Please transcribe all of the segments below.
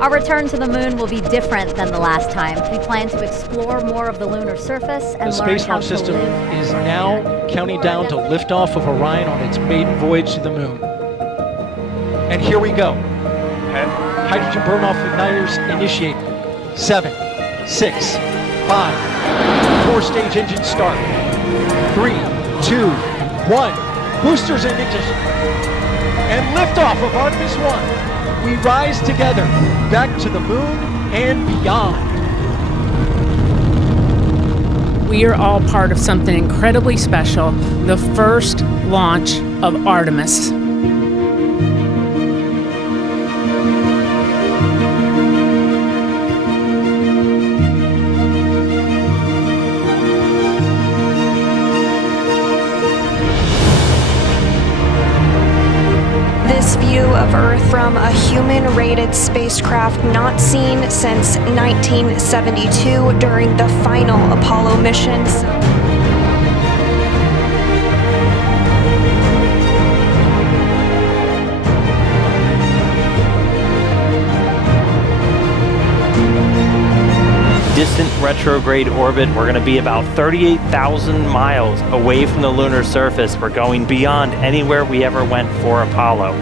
Our return to the moon will be different than the last time. We plan to explore more of the lunar surface and the learn space how launch to system live. is now counting down to liftoff of Orion on its maiden voyage to the moon. And here we go. Hydrogen burn-off igniters initiate. 7, 6, 5. Four-stage engine start. 3, 2, 1. Boosters in ignition. And liftoff of Artemis I. We rise together back to the moon and beyond. We are all part of something incredibly special, the first launch of Artemis. This view of Earth from a human-rated spacecraft not seen since 1972 during the final Apollo missions. Distant retrograde orbit. We're going to be about 38,000 miles away from the lunar surface. We're going beyond anywhere we ever went for Apollo.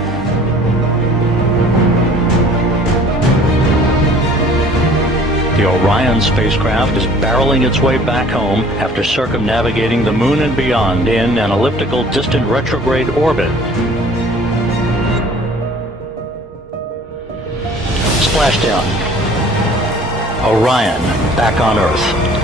The Orion spacecraft is barreling its way back home after circumnavigating the moon and beyond in an elliptical distant retrograde orbit. Splashdown. Orion, back on Earth.